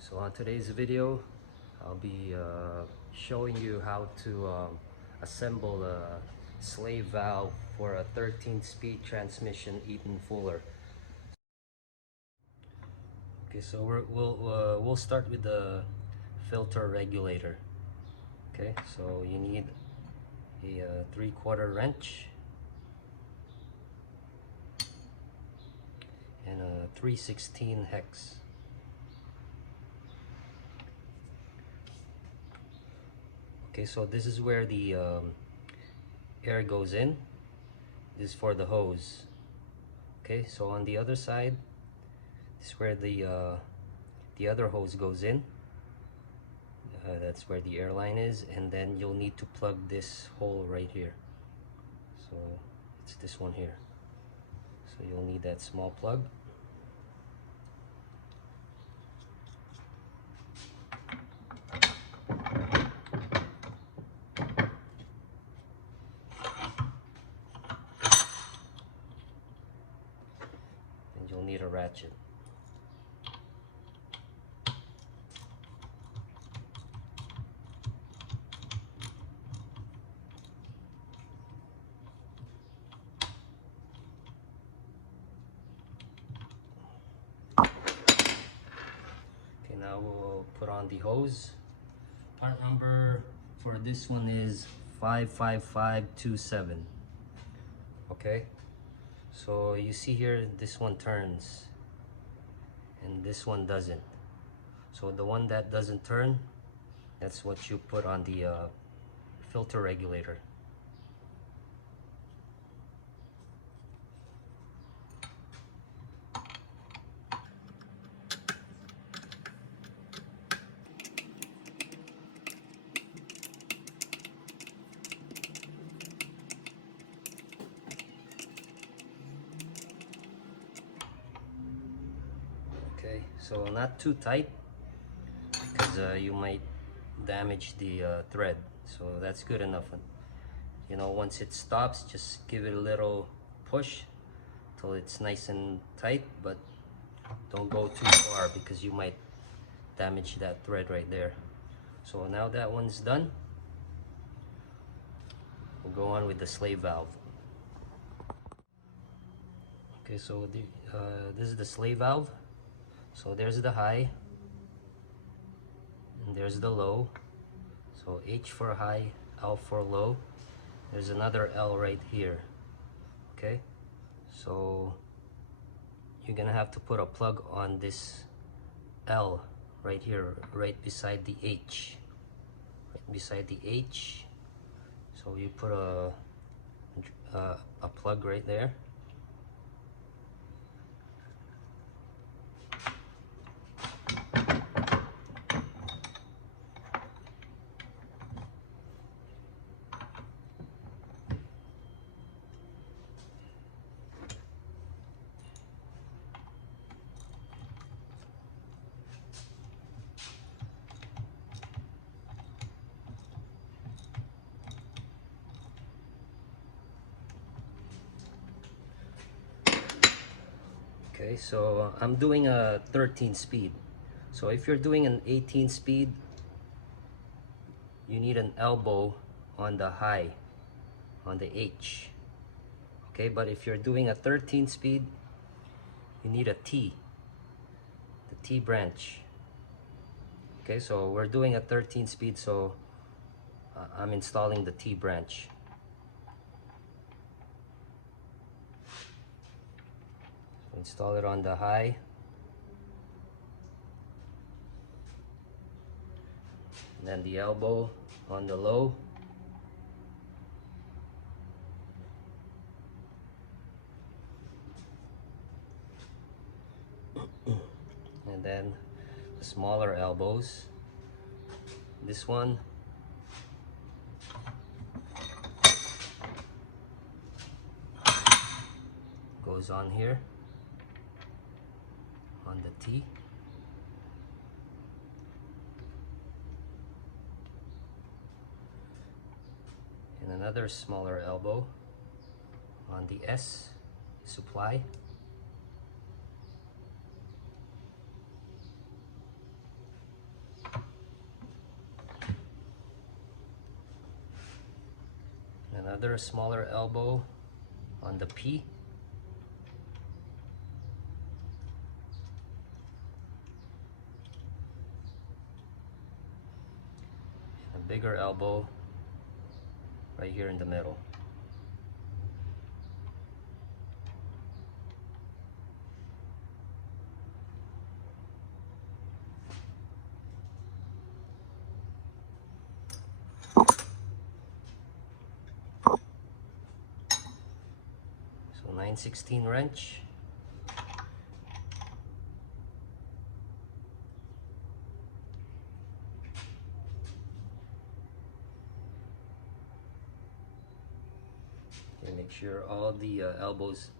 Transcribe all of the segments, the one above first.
So on today's video, I'll be showing you how to assemble a slave valve for a 13-speed transmission Eaton Fuller. Okay, so we'll start with the filter regulator. Okay, so you need a 3/4 wrench and a 3/16 hex. Okay, so this is where the air goes in. This is for the hose. Okay, so on the other side, this is where the other hose goes in. That's where the air line is, and then you'll need to plug this hole right here. So it's this one here. So you'll need that small plug. And you'll need a ratchet. Okay, now we'll put on the hose. Part number for this one is 55527. Okay, so you see here, this one turns and this one doesn't. So the one that doesn't turn, that's what you put on the filter regulator. Okay, so not too tight because you might damage the thread. So that's good enough. You know, once it stops, just give it a little push till it's nice and tight, but don't go too far because you might damage that thread right there. So now that one's done, we'll go on with the slave valve. Okay, so this is the slave valve. So there's the high and there's the low. So H for high, L for low. There's another L right here. Okay, so you're gonna have to put a plug on this L right here, right beside the H. Right beside the H. So you put a plug right there. Okay, so I'm doing a 13 speed. So if you're doing an 18 speed, you need an elbow on the high, on the H. Okay, but if you're doing a 13 speed, you need a T, the T branch. Okay, so we're doing a 13 speed, so I'm installing the T branch. Install it on the high. And then the elbow on the low. And then the smaller elbows. This one goes on here, on the T. And another smaller elbow on the S, supply. another smaller elbow on the P. A bigger elbow right here in the middle. So 9/16 wrench. Okay, make sure all the elbows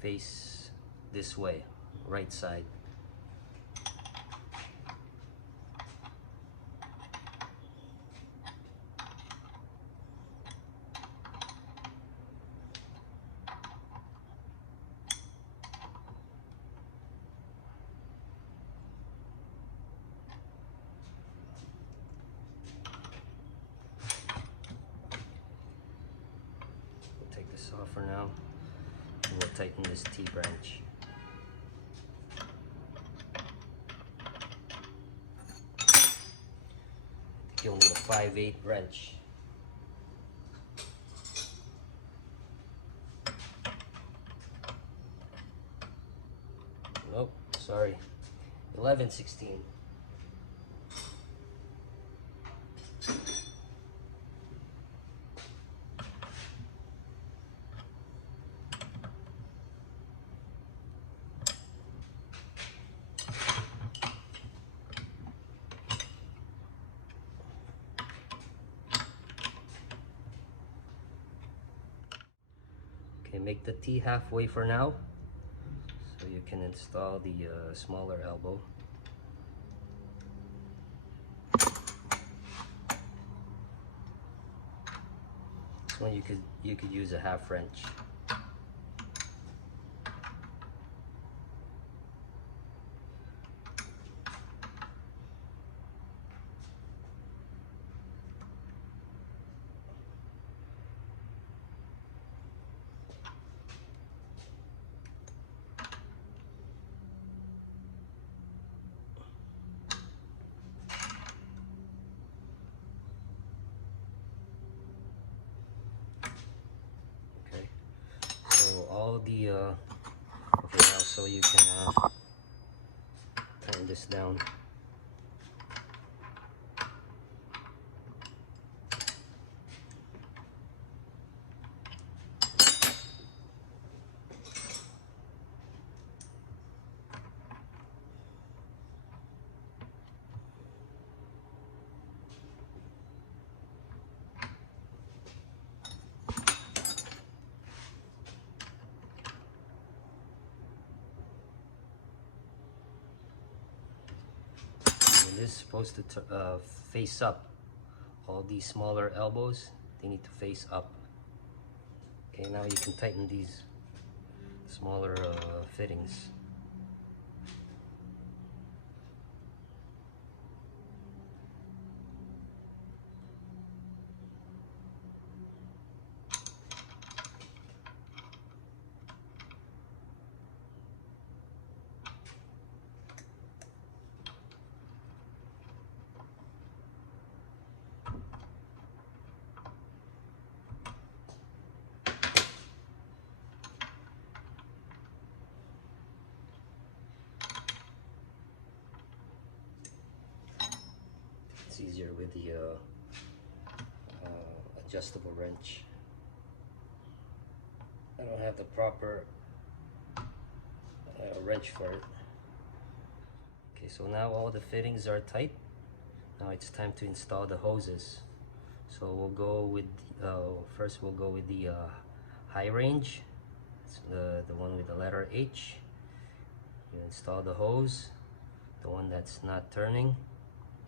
face this way, right side. Take this off for now, and we'll tighten this T-branch. You'll need a 5/8 wrench. Nope, sorry, 11/16. Okay, make the T halfway for now, so you can install the smaller elbow. This one you could use a half wrench. All the okay, now so you can tighten this down. This is supposed to face up. All these smaller elbows, they need to face up. Okay, now you can tighten these smaller fittings. It's easier with the adjustable wrench. I don't have the proper wrench for it. Okay, so now all the fittings are tight. Now it's time to install the hoses. So we'll go with first we'll go with the high range. It's the one with the letter H. You install the hose, the one that's not turning.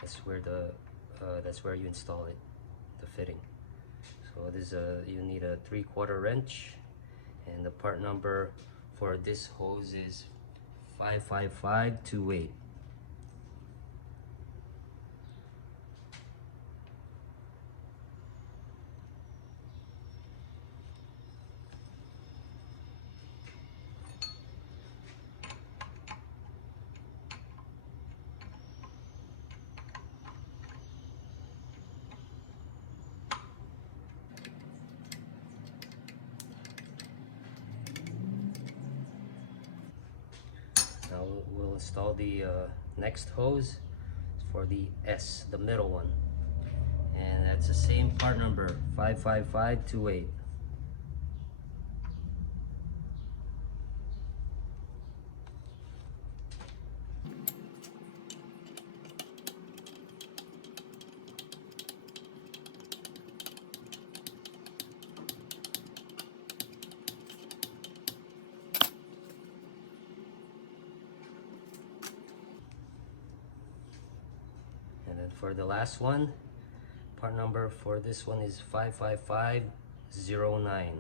That's where you install it, the fitting. So this you need a 3/4 wrench, and the part number for this hose is 55528. we'll install the next hose for the S, the middle one, and that's the same part number 55528. And then for the last one, part number for this one is 55509.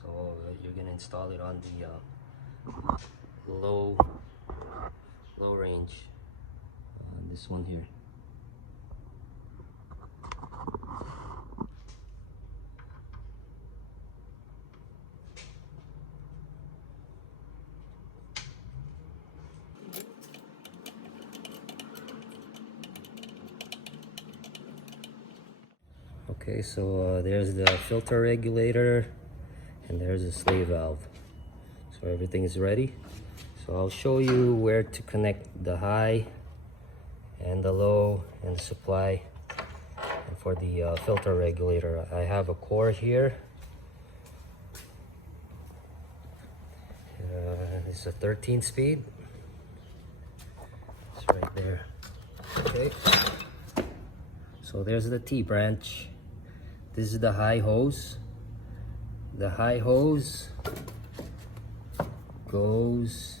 So you're gonna install it on the low range, this one here. Okay, so there's the filter regulator and there's the slave valve. So everything is ready. So I'll show you where to connect the high and the low and supply. And for the filter regulator, I have a core here. It's a 13 speed. It's right there. Okay. So there's the T branch. This is the high hose. The high hose goes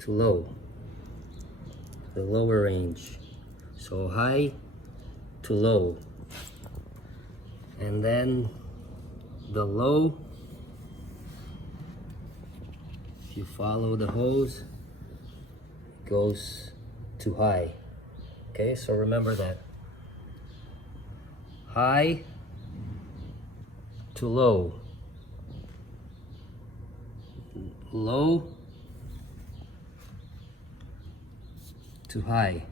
to low, the lower range. So high to low. And then the low, if you follow the hose, goes to high. Okay, so remember that. High to low. Low to high.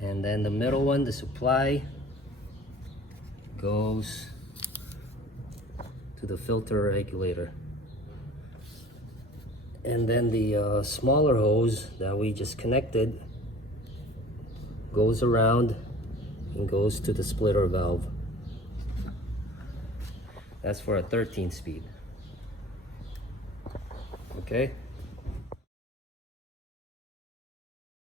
And then the middle one, the supply, goes to the filter regulator. And then the smaller hose that we just connected goes around and goes to the splitter valve. That's for a 13 speed. Okay.